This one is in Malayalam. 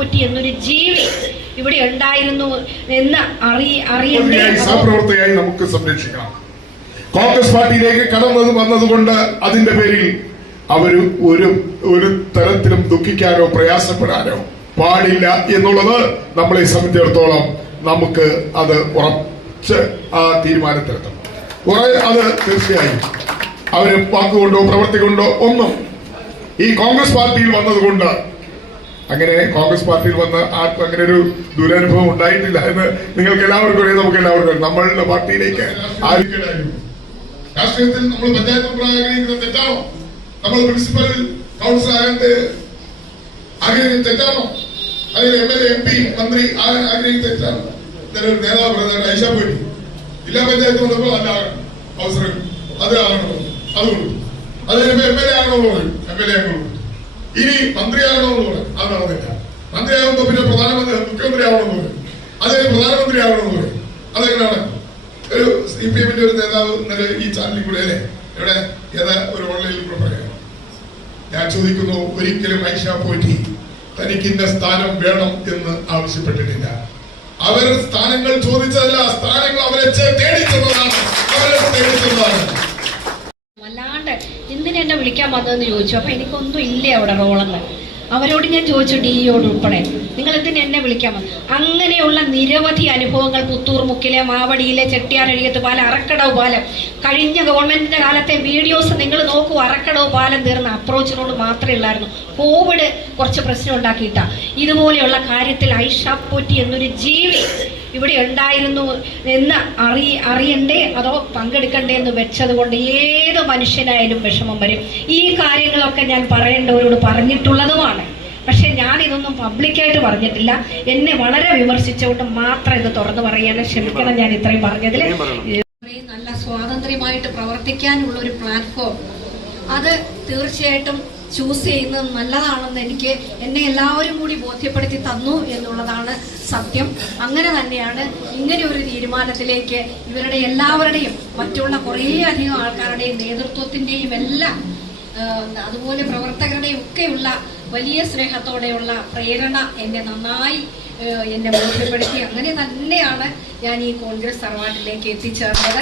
പോറ്റി എന്നൊരു ജീവി ഇവിടെ ഉണ്ടായിരുന്നു എന്ന് സഹപ്രവർത്തകയായി നമുക്ക് സംരക്ഷിക്കണം. കോൺഗ്രസ് പാർട്ടിയിലേക്ക് കടന്നത് വന്നതുകൊണ്ട് അതിന്റെ പേരിൽ അവര് ഒരു തരത്തിലും ദുഃഖിക്കാനോ പ്രയാസപ്പെടാനോ പാടില്ല എന്നുള്ളത് നമ്മളെ സംബന്ധിച്ചിടത്തോളം നമുക്ക് അത് ഉറച്ച് ആ തീരുമാനത്തിലെത്തണം. അത് തീർച്ചയായും അവര് വാക്കുകൊണ്ടോ പ്രവൃത്തി കൊണ്ടോ ഒന്നും ഈ കോൺഗ്രസ് പാർട്ടിയിൽ വന്നതുകൊണ്ട് അങ്ങനെ കോൺഗ്രസ് പാർട്ടിയിൽ വന്ന് ആർക്കും അങ്ങനെ ഒരു ദുരനുഭവം ഉണ്ടായിട്ടില്ല എന്ന് നിങ്ങൾക്ക് എല്ലാവർക്കും അറിയാം, നമുക്ക് എല്ലാവർക്കും അറിയാം. നമ്മളുടെ പാർട്ടിയിലേക്ക് ആയിരിക്കണമായിരുന്നു. രാഷ്ട്രീയത്തിൽ നമ്മൾ പഞ്ചായത്ത് മെമ്പർ ആഗ്രഹിക്കുന്നത് തെറ്റാണോ? നമ്മൾ മുനിസിപ്പൽ കൗൺസിൽ ആകട്ടെ ആഗ്രഹിക്കുന്നത് തെറ്റാണോ? അല്ലെങ്കിൽ MLA MP മന്ത്രി ആഗ്രഹിക്കുന്നത് തെറ്റാണോ? ഒരു നേതാവ് പറയുന്നത് ഐഷ പോയി ജില്ലാ പഞ്ചായത്ത് വന്നപ്പോൾ അതിനാകണം അവസരം അത് ആകണമോ അതുകൊണ്ട് അത് MLA ആകണമെന്ന് പറയും, MLA ആകണമെന്ന്. ഇനി മന്ത്രിയാകണമെന്ന് പറയും, അത് നടന്നില്ല. മന്ത്രിയാകുമ്പോ പിന്നെ മുഖ്യമന്ത്രി ആവണമെന്ന് പറയും, അത് പ്രധാനമന്ത്രി ആവണമെന്ന് പറയും. അതെങ്ങനെയാണ്? ഒരു CPM-ന്റെ ഒരു നേതാവ് ഇന്നലെ ഈ ചാനലിൽ കൂടെ അല്ലേ ഇവിടെ ഏതാ ഒരു ഓൺലൈനിൽ കൂടെ പറയാം. ഞാൻ ചോദിക്കുന്നു, ഒരിക്കലും ഐഷ പോറ്റി തനിക്ക് ഇന്ന സ്ഥാനം വേണം എന്ന് ആവശ്യപ്പെട്ടിട്ടില്ല. അവർ സ്ഥാനങ്ങൾ ചോദിച്ചതല്ല, സ്ഥാനങ്ങൾ അവരെ തേടിച്ചതാണ്. വല്ലാണ്ട് എന്തിനെന്നെ വിളിക്കാൻ വന്നതെന്ന് ചോദിച്ചു. അപ്പൊ എനിക്കൊന്നും ഇല്ല അവിടെ റോളെന്ന് അവരോട് ഞാൻ ചോദിച്ചു, DEയോട് ഉൾപ്പെടെ, നിങ്ങൾ എന്തിന് എന്നെ വിളിക്കാൻ വന്നു? അങ്ങനെയുള്ള നിരവധി അനുഭവങ്ങൾ പുത്തൂർ മുക്കിലെ, മാവടിയിലെ, ചെട്ടിയാരഴിയത്ത് പാലം, അറക്കടവ് പാലം, കഴിഞ്ഞ ഗവൺമെന്റിന്റെ കാലത്തെ വീഡിയോസ് നിങ്ങൾ നോക്കൂ. അറക്കടവ് പാലം തീർന്ന അപ്രോച്ച് റോഡ് മാത്രമേ ഉള്ളായിരുന്നു. കോവിഡ് കുറച്ച് പ്രശ്നം ഉണ്ടാക്കിയിട്ട. ഇതുപോലെയുള്ള കാര്യത്തിൽ ഐഷ പോറ്റി എന്നൊരു ജീവി ഇവിടെ ഉണ്ടായിരുന്നു എന്ന് അറിയണ്ടേ അതോ പങ്കെടുക്കണ്ടേ എന്ന് വെച്ചത് കൊണ്ട് ഏത് മനുഷ്യനായാലും വിഷമം വരും. ഈ കാര്യങ്ങളൊക്കെ ഞാൻ പറയേണ്ടവരോട് പറഞ്ഞിട്ടുള്ളതുമാണ്. പക്ഷെ ഞാൻ ഇതൊന്നും പബ്ലിക്കായിട്ട് പറഞ്ഞിട്ടില്ല. എന്നെ വളരെ വിമർശിച്ചുകൊണ്ട് മാത്രം ഇത് തുറന്നു പറയാൻ ക്ഷമിക്കണം. ഞാൻ ഇത്രയും പറഞ്ഞതിൽ നല്ല സ്വാതന്ത്ര്യമായിട്ട് പ്രവർത്തിക്കാനുള്ള ഒരു പ്ലാറ്റ്ഫോം അത് തീർച്ചയായിട്ടും ചൂസ് ചെയ്യുന്നത് നല്ലതാണെന്ന് എന്നെ എല്ലാവരും കൂടി ബോധ്യപ്പെടുത്തി തന്നു എന്നുള്ളതാണ് സത്യം. അങ്ങനെ തന്നെയാണ് ഇങ്ങനെ ഒരു തീരുമാനത്തിലേക്ക് ഇവരുടെ എല്ലാവരുടെയും മറ്റുള്ള കുറേ അധികം ആൾക്കാരുടെയും നേതൃത്വത്തിന്റെയും എല്ലാം അതുപോലെ പ്രവർത്തകരുടെയും ഒക്കെയുള്ള വലിയ സ്നേഹത്തോടെയുള്ള പ്രേരണ എന്നെ നന്നായി എന്നെ ബോധ്യപ്പെടുത്തി. അങ്ങനെ തന്നെയാണ് ഞാൻ ഈ കോൺഗ്രസ് തറവാട്ടിലേക്ക് എത്തിച്ചേർന്നത്.